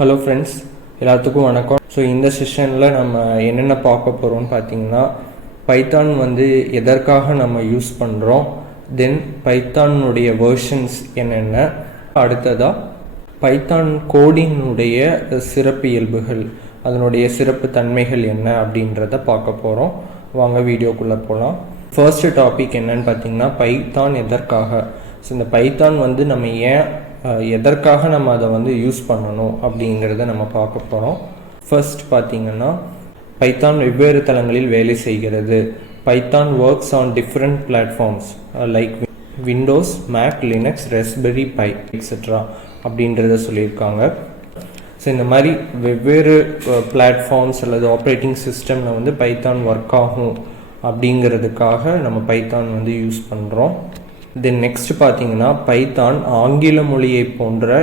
Hello friends, எல்லாத்துக்கும் வணக்கம். So இந்த செஷனில் நம்ம என்னென்ன பார்க்க போகிறோம்னு பார்த்தீங்கன்னா, பைத்தான் எதற்காக நம்ம யூஸ் பண்ணுறோம், தென் பைத்தானுடைய வேர்ஷன்ஸ் என்னென்ன, அடுத்ததாக பைத்தான் கோடிங்குடைய சிறப்பு இயல்புகள், அதனுடைய சிறப்பு தன்மைகள் என்ன அப்படின்றத பார்க்க போகிறோம். வாங்க வீடியோக்குள்ளே போகலாம். ஃபர்ஸ்ட் டாபிக் என்னன்னு பார்த்தீங்கன்னா, பைத்தான் எதற்காக. ஸோ இந்த பைத்தான் நம்ம ஏன் எதற்காக நம்ம அதை யூஸ் பண்ணணும் அப்படிங்கிறத நம்ம பார்க்க போகிறோம். ஃபர்ஸ்ட் பார்த்தீங்கன்னா, பைத்தான் வெவ்வேறு தளங்களில் வேலை செய்கிறது. Python works on different platforms like Windows, Mac, Linux, Raspberry Pi etcetera அப்படின்றத சொல்லியிருக்காங்க. ஸோ இந்த மாதிரி வெவ்வேறு பிளாட்ஃபார்ம்ஸ் அல்லது ஆப்ரேட்டிங் சிஸ்டமில் பைத்தான் ஒர்க் ஆகும் அப்படிங்கிறதுக்காக நம்ம பைத்தான் யூஸ் பண்ணுறோம். தென் நெக்ஸ்ட் பார்த்தீங்கன்னா, பைத்தான் ஆங்கில மொழியை போன்ற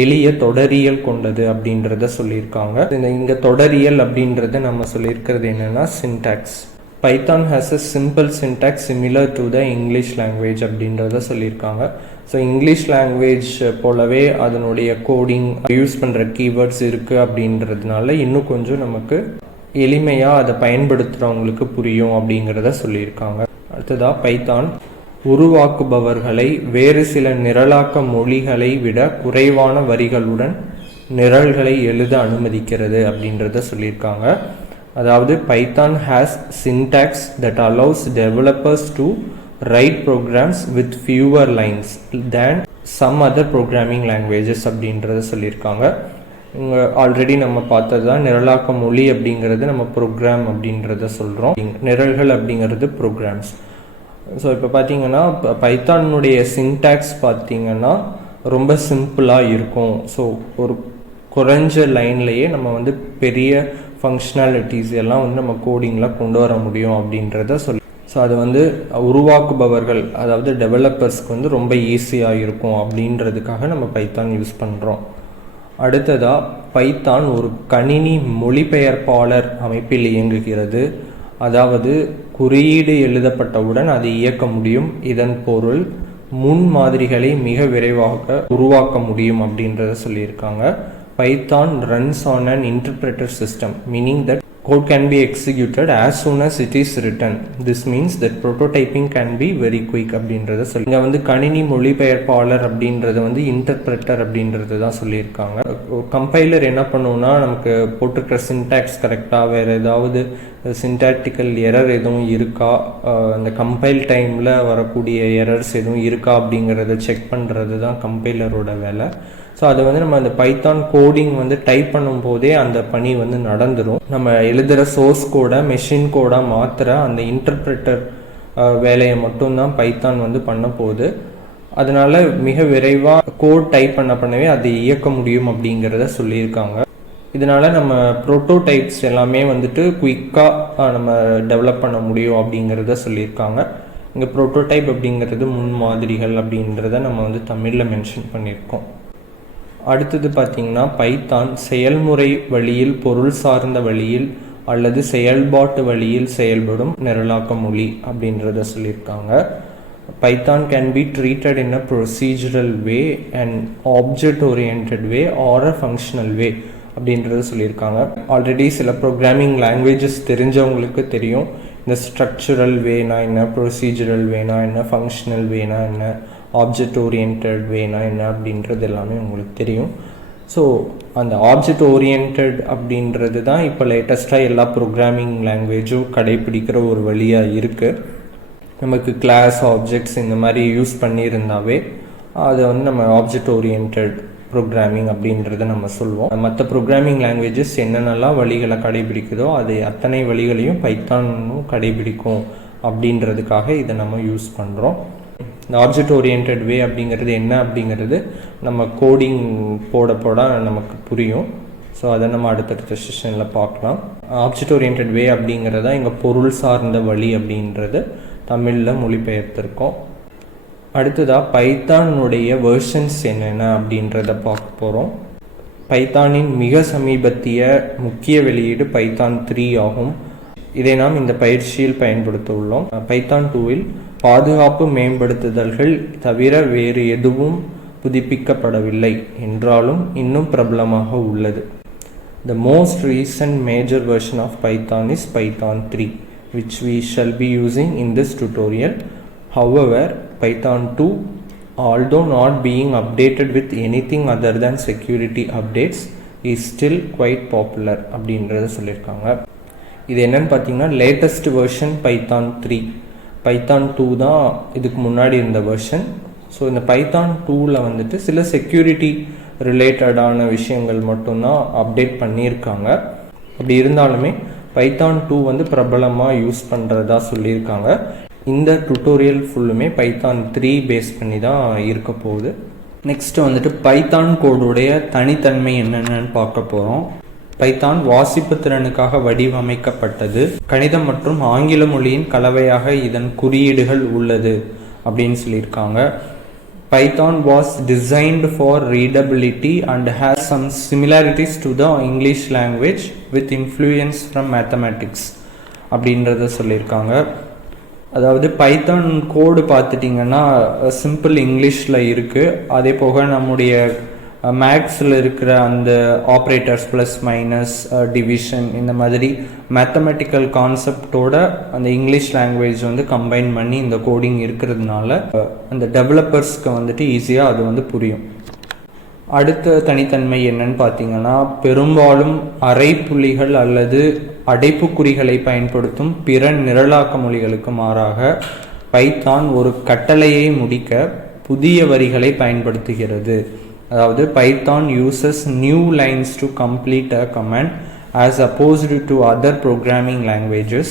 எளிய தொடரியல் கொண்டது அப்படின்றத சொல்லியிருக்காங்க. இங்கே தொடரியல் அப்படின்றத நம்ம சொல்லியிருக்கிறது என்னென்னா syntax. Python has a simple syntax similar to the English language அப்படின்றத சொல்லியிருக்காங்க. ஸோ இங்கிலீஷ் லாங்குவேஜ் போலவே அதனுடைய கோடிங் யூஸ் பண்ணுற கீவேர்ட்ஸ் இருக்குது அப்படின்றதுனால இன்னும் கொஞ்சம் நமக்கு எளிமையாக அதை பயன்படுத்துகிறவங்களுக்கு புரியும் அப்படிங்கிறத சொல்லியிருக்காங்க. அடுத்ததாக, பைத்தான் உருவாக்குபவர்களை வேறு சில நிரலாக்க மொழிகளை விட குறைவான வரிகளுடன் நிரல்களை எழுத அனுமதிக்கிறது அப்படின்றத சொல்லியிருக்காங்க. அதாவது Python has syntax that allows developers to write programs with fewer lines than some other programming languages அப்படின்றத சொல்லியிருக்காங்க. இங்கே ஆல்ரெடி நம்ம பார்த்தது தான், நிரலாக்க மொழி அப்படிங்கிறது நம்ம ப்ரோக்ராம் அப்படின்றத சொல்கிறோம், நிரல்கள் அப்படிங்கிறது ப்ரோக்ராம்ஸ். ஸோ இப்போ பார்த்தீங்கன்னா, பைத்தானுடைய சின்டாக்ஸ் பார்த்தீங்கன்னா ரொம்ப சிம்பிளாக இருக்கும். ஸோ ஒரு குறைஞ்ச லைன்லேயே நம்ம பெரிய ஃபங்க்ஷனாலிட்டிஸ் எல்லாம் நம்ம கோடிங்கில் கொண்டு வர முடியும் அப்படின்றத சொல்லி, ஸோ அது உருவாக்குபவர்கள் அதாவது டெவலப்பர்ஸ்க்கு ரொம்ப ஈஸியாக இருக்கும் அப்படின்றதுக்காக நம்ம பைத்தான் யூஸ் பண்ணுறோம். அடுத்ததாக, பைத்தான் ஒரு கணினி மொழிபெயர்ப்பாளர் அமைப்பில் இயங்குகிறது. அதாவது குறியீடு எழுதப்பட்டவுடன் அதை இயக்க முடியும். இதன் பொருள் முன்மாதிரிகளை மிக விரைவாக உருவாக்க முடியும் அப்படின்றத சொல்லியிருக்காங்க. Python runs on an interpreter system, meaning that code can be executed as soon as it is written. This means that prototyping can be very quick அப்படின்றத சொல்லி, இங்கே கணினி மொழிபெயர்ப்பாளர் அப்படின்றது இன்டர்பிரட்டர் அப்படின்றது தான் சொல்லியிருக்காங்க. கம்பைலர் என்ன பண்ணுவோம்னா, நமக்கு போட்டிருக்கிற சின்டாக்ஸ் கரெக்டாக, வேறு ஏதாவது சின்டாக்டிக்கல் எரர் எதுவும் இருக்கா, அந்த கம்பைல் டைமில் வரக்கூடிய எரர்ஸ் எதுவும் இருக்கா அப்படிங்கிறத செக் பண்ணுறது தான் கம்பைலரோட வேலை. ஸோ அதை நம்ம அந்த பைத்தான் கோடிங் டைப் பண்ணும் போதே அந்த பணி நடந்துடும். நம்ம எழுதுகிற சோர்ஸ் கோடை மெஷின் கோடாக மாற்றுற அந்த இன்டர்பிரட்டர் வேலையை மட்டும்தான் பைத்தான் பண்ண போகுது. அதனால மிக விரைவாக கோட் டைப் பண்ணவே அதை இயக்க முடியும் அப்படிங்கிறத சொல்லியிருக்காங்க. இதனால நம்ம ப்ரோட்டோடைப்ஸ் எல்லாமே குயிக்காக நம்ம டெவலப் பண்ண முடியும் அப்படிங்கிறத சொல்லியிருக்காங்க. இங்கே ப்ரோட்டோடைப் அப்படிங்கிறது முன்மாதிரிகள் அப்படின்றத நம்ம தமிழில் மென்ஷன் பண்ணியிருக்கோம். அடுத்தது பார்த்திங்கன்னா, பைத்தான் செயல்முறை வழியில், பொருள் சார்ந்த வழியில் அல்லது செயல்பாட்டு வழியில் செயல்படும் நிரலாக்க மொழி அப்படின்றத சொல்லியிருக்காங்க. Python can be treated in a procedural way and object orient way or a functional way அப்படின்றத சொல்லியிருக்காங்க. ஆல்ரெடி சில ப்ரோக்ராமிங் லாங்குவேஜஸ் தெரிஞ்சவங்களுக்கு தெரியும், இந்த ஸ்ட்ரக்சரல் வேனா என்ன, ப்ரொசீஜரல் வேனா என்ன, ஃபங்க்ஷனல் வேனா என்ன, ஆப்ஜெக்ட் ஓரியன்ட் வேனா என்ன அப்படின்றது எல்லாமே உங்களுக்கு தெரியும். ஸோ அந்த ஆப்ஜெக்ட் ஓரியன்ட் அப்படின்றது தான் இப்போ லேட்டஸ்ட்டாக எல்லா ப்ரோக்ராமிங் லாங்குவேஜும் கடைப்பிடிக்கிற ஒரு வழியாக இருக்குது. நமக்கு கிளாஸ் ஆப்ஜெக்ட்ஸ் இந்த மாதிரி யூஸ் பண்ணியிருந்தாவே அதை நம்ம ஆப்ஜெக்ட் ஓரியன்ட் ப்ரோக்ராமிங் அப்படின்றத நம்ம சொல்லுவோம். மற்ற ப்ரோக்ராமிங் லாங்குவேஜஸ் என்னென்னலாம் வழிகளை கடைபிடிக்குதோ அது அத்தனை வழிகளையும் பைத்தானும் கடைபிடிக்கும் அப்படின்றதுக்காக இதை நம்ம யூஸ் பண்ணுறோம். இந்த ஆப்ஜெக்ட் ஓரியன்ட் வே அப்படிங்கிறது என்ன அப்படிங்கிறது நம்ம கோடிங் போட நமக்கு புரியும். ஸோ அதை நம்ம அடுத்தடுத்த செஷனில் பார்க்கலாம். ஆப்ஜெக்ட் ஓரியன்ட் வே அப்படிங்கிறதா இங்கே பொருள் சார்ந்த வழி அப்படின்றது தமிழில் மொழிபெயர்த்திருக்கோம். அடுத்ததாக, பைத்தானுடைய வேர்ஷன்ஸ் என்னென்ன அப்படின்றத பார்க்க போகிறோம். பைத்தானின் மிக சமீபத்திய முக்கிய வெளியீடு பைத்தான் 3 ஆகும். இதை நாம் இந்த பயிற்சியில் பயன்படுத்த உள்ளோம். பைத்தான் 2ல் பாதுகாப்பு மேம்படுத்துதல்கள் தவிர வேறு எதுவும் புதுப்பிக்கப்படவில்லை என்றாலும் இன்னும் பிரபலமாக உள்ளது. The most recent major version of Python is Python 3, which we shall be using in this tutorial. However, Python 2, although not being updated with anything other than security updates, is still quite popular அப்படின்றத சொல்லியிருக்காங்க. இது என்னன்னு பார்த்தீங்கன்னா latest version Python 3. Python 2 தான் இதுக்கு முன்னாடி இருந்த version. So இந்த பைத்தான் 2ல் வந்துட்டு சில செக்யூரிட்டி ரிலேட்டடான விஷயங்கள் மட்டும்தான் அப்டேட் பண்ணியிருக்காங்க. அப்படி இருந்தாலுமே பைத்தான் 2 வந்து பிரபலமாக யூஸ் பண்ணுறதா சொல்லியிருக்காங்க. இந்த டுட்டோரியல் ஃபுல்லுமே பைத்தான் 3 பேஸ் பண்ணி தான் இருக்க போகுது. நெக்ஸ்ட்டு வந்துட்டு பைத்தான் கோடுடைய தனித்தன்மை என்னென்னு பார்க்க போகிறோம். பைத்தான் வாசிப்பு திறனுக்காக வடிவமைக்கப்பட்டது. கணிதம் மற்றும் ஆங்கில மொழியின் கலவையாக இதன் குறியீடுகள் உள்ளது அப்படின்னு சொல்லியிருக்காங்க. Python was designed for readability and has some similarities to the English language with influence from mathematics அப்படின்றத சொல்லியிருக்காங்க. அதாவது பைத்தான் கோடு பார்த்துட்டிங்கன்னா சிம்பிள் இங்கிலீஷில் இருக்குது. அதே போக நம்முடைய மேக்ஸில் இருக்கிற அந்த ஆப்ரேட்டர்ஸ் ப்ளஸ் மைனஸ் டிவிஷன் இந்த மாதிரி மேத்தமெட்டிக்கல் கான்செப்டோட அந்த இங்கிலீஷ் லாங்குவேஜ் வந்து கம்பைன் பண்ணி இந்த கோடிங் இருக்கிறதுனால அந்த டெவலப்பர்ஸ்க்கு வந்துட்டு ஈஸியாக அது வந்து புரியும். அடுத்த தனித்தன்மை என்னன்னு பார்த்தீங்கன்னா பெரும்பாலும் அரைப்புள்ளிகள் அல்லது அடைப்புக்குறிகளை பயன்படுத்தும் பிற நிரலாக்க மொழிகளுக்கு மாறாக பைத்தான் ஒரு கட்டளையை முடிக்க புதிய வரிகளை பயன்படுத்துகிறது. அதாவது Python uses new lines to complete a command as opposed to other programming languages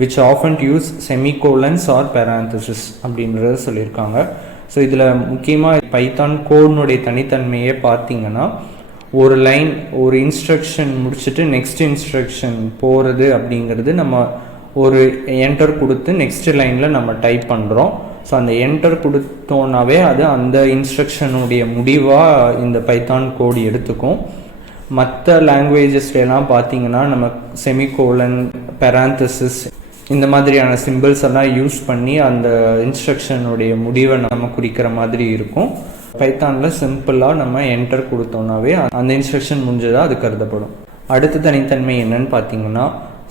which often use semicolons or parentheses அப்படின்றத சொல்லியிருக்காங்க. ஸோ இதில் முக்கியமாக பைத்தான் கோடினுடைய தனித்தன்மையை பார்த்தீங்கன்னா ஒரு லைன் ஒரு இன்ஸ்ட்ரக்ஷன் முடிச்சுட்டு நெக்ஸ்ட் இன்ஸ்ட்ரக்ஷன் போகிறது அப்படிங்கிறது நம்ம ஒரு என்டர் கொடுத்து நெக்ஸ்ட் லைனில் நம்ம டைப் பண்ணுறோம். ஸோ அந்த என்டர் கொடுத்தோன்னாவே அது அந்த இன்ஸ்ட்ரக்ஷனுடைய முடிவாக இந்த பைத்தான் கோடு எடுத்துக்கும். மற்ற லாங்குவேஜஸ்லாம் பார்த்தீங்கன்னா நம்ம செமிகோலன் பெராந்தசிஸ் இந்த மாதிரியான சிம்பிள்ஸ் எல்லாம் யூஸ் பண்ணி அந்த இன்ஸ்ட்ரக்ஷனுடைய முடிவை நம்ம குறிக்கிற மாதிரி இருக்கும். பைத்தானில் சிம்பிளாக நம்ம என்டர் கொடுத்தோன்னாவே அந்த இன்ஸ்ட்ரக்ஷன் முடிஞ்சதாக அது கருதப்படும். அடுத்த தனித்தன்மை என்னன்னு பார்த்தீங்கன்னா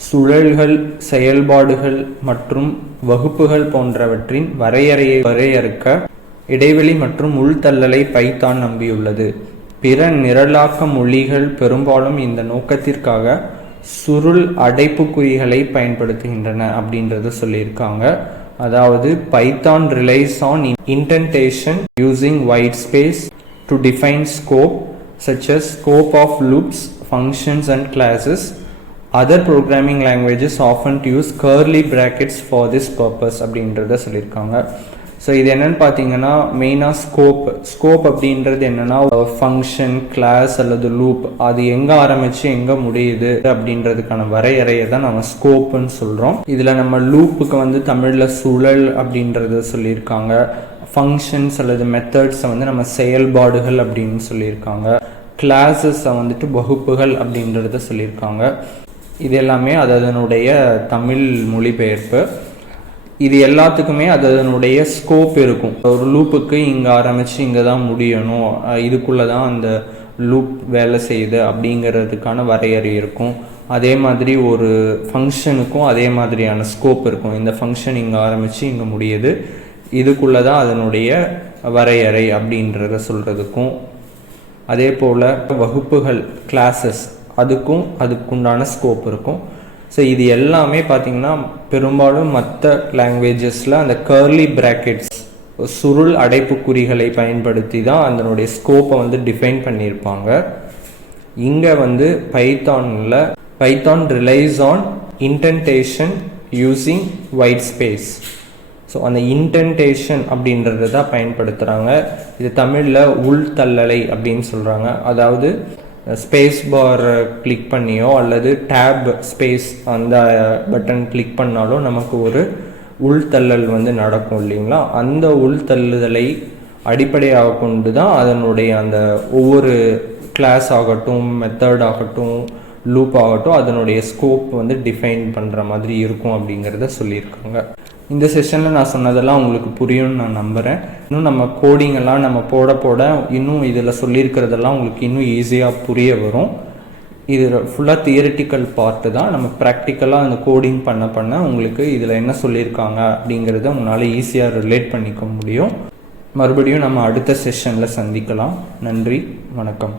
சுழல்கள் செயல்பாடுகள் மற்றும் வகுப்புகள் போன்றவற்றின் வரையறையை வரையறுக்க இடைவெளி மற்றும் உள்தள்ளலை பைத்தான் நம்பியுள்ளது. பிற நிரலாக்க மொழிகள் பெரும்பாலும் இந்த நோக்கத்திற்காக சுருள் அடைப்புக்குறிகளை பயன்படுத்துகின்றன அப்படின்றத சொல்லியிருக்காங்க. அதாவது Python relies on indentation using white space to define scope such as scope of loops, functions and classes. Other programming languages often use curly brackets for this purpose அப்படின்றத சொல்லியிருக்காங்க. ஸோ இது என்னென்னு பார்த்தீங்கன்னா மெயினாக ஸ்கோப் அப்படின்றது என்னென்னா ஃபங்க்ஷன் கிளாஸ் அல்லது loop அது எங்கே ஆரம்பித்து எங்கே முடியுது அப்படின்றதுக்கான வரையறையை தான் நம்ம ஸ்கோப்புன்னு சொல்கிறோம். இதில் நம்ம லூப்புக்கு வந்து தமிழில் சுழல் அப்படின்றத சொல்லியிருக்காங்க. ஃபங்க்ஷன்ஸ் அல்லது மெத்தட்ஸை வந்து நம்ம செயல்பாடுகள் அப்படின்னு சொல்லியிருக்காங்க. கிளாஸஸை வந்துட்டு வகுப்புகள் அப்படின்றத சொல்லியிருக்காங்க. இது எல்லாமே அது அதனுடைய தமிழ் மொழிபெயர்ப்பு. இது எல்லாத்துக்குமே அது அதனுடைய ஸ்கோப் இருக்கும். ஒரு லூப்புக்கு இங்கே ஆரம்பித்து இங்கே தான் முடியணும், இதுக்குள்ளே தான் அந்த லூப் வேலை செய்யுது அப்படிங்கிறதுக்கான வரையறை இருக்கும். அதே மாதிரி ஒரு ஃபங்க்ஷனுக்கும் அதே மாதிரியான ஸ்கோப் இருக்கும். இந்த ஃபங்க்ஷன் இங்கே ஆரம்பித்து இங்கே முடியுது, இதுக்குள்ளே தான் அதனுடைய வரையறை அப்படின்றத சொல்கிறதுக்கும். அதே போல் வகுப்புகள் கிளாஸஸ் அதுக்குண்டான ஸ்கோப் இருக்கும். ஸோ இது எல்லாமே பார்த்திங்கன்னா பெரும்பாலும் மற்ற லாங்குவேஜஸில் அந்த கர்லி பிராக்கெட்ஸ் சுருள் அடைப்புக்குறிகளை பயன்படுத்தி தான் அதனுடைய ஸ்கோப்பை வந்து டிஃபைன் பண்ணியிருப்பாங்க. இங்கே வந்து Python relies on indentation using white space. So அந்த இன்டென்டேஷன் அப்படின்றத தான் பயன்படுத்துகிறாங்க. இது தமிழில் உள்தள்ளலை அப்படின்னு சொல்கிறாங்க. அதாவது ஸ்பேஸ் பார் கிளிக் பண்ணியோ அல்லது டேப் ஸ்பேஸ் அந்த பட்டன் கிளிக் பண்ணாலும் நமக்கு ஒரு உள்தள்ளல் வந்து நடக்கும் இல்லைங்களா. அந்த உள்தள்ளுதலை அடிப்படையாக கொண்டு தான் அதனுடைய அந்த ஒவ்வொரு கிளாஸ் ஆகட்டும் மெத்தட் ஆகட்டும் லூப் ஆகட்டும் அதனுடைய ஸ்கோப் வந்து டிஃபைன் பண்ணுற மாதிரி இருக்கும் அப்படிங்கிறத சொல்லியிருக்காங்க. இந்த செஷனில் நான் சொன்னதெல்லாம் உங்களுக்கு புரியும்னு நான் நம்புகிறேன். இன்னும் நம்ம கோடிங்கெல்லாம் நம்ம போட இன்னும் இதில் சொல்லியிருக்கிறதெல்லாம் உங்களுக்கு இன்னும் ஈஸியாக புரிய வரும். இது ஃபுல்லாக தியரிட்டிக்கல் பார்ட்டு தான். நம்ம ப்ராக்டிக்கலாக அந்த கோடிங் பண்ண உங்களுக்கு இதில் என்ன சொல்லியிருக்காங்க அப்படிங்கிறத உங்களால் ஈஸியாக ரிலேட் பண்ணிக்க முடியும். மறுபடியும் நம்ம அடுத்த செஷனில் சந்திக்கலாம். நன்றி, வணக்கம்.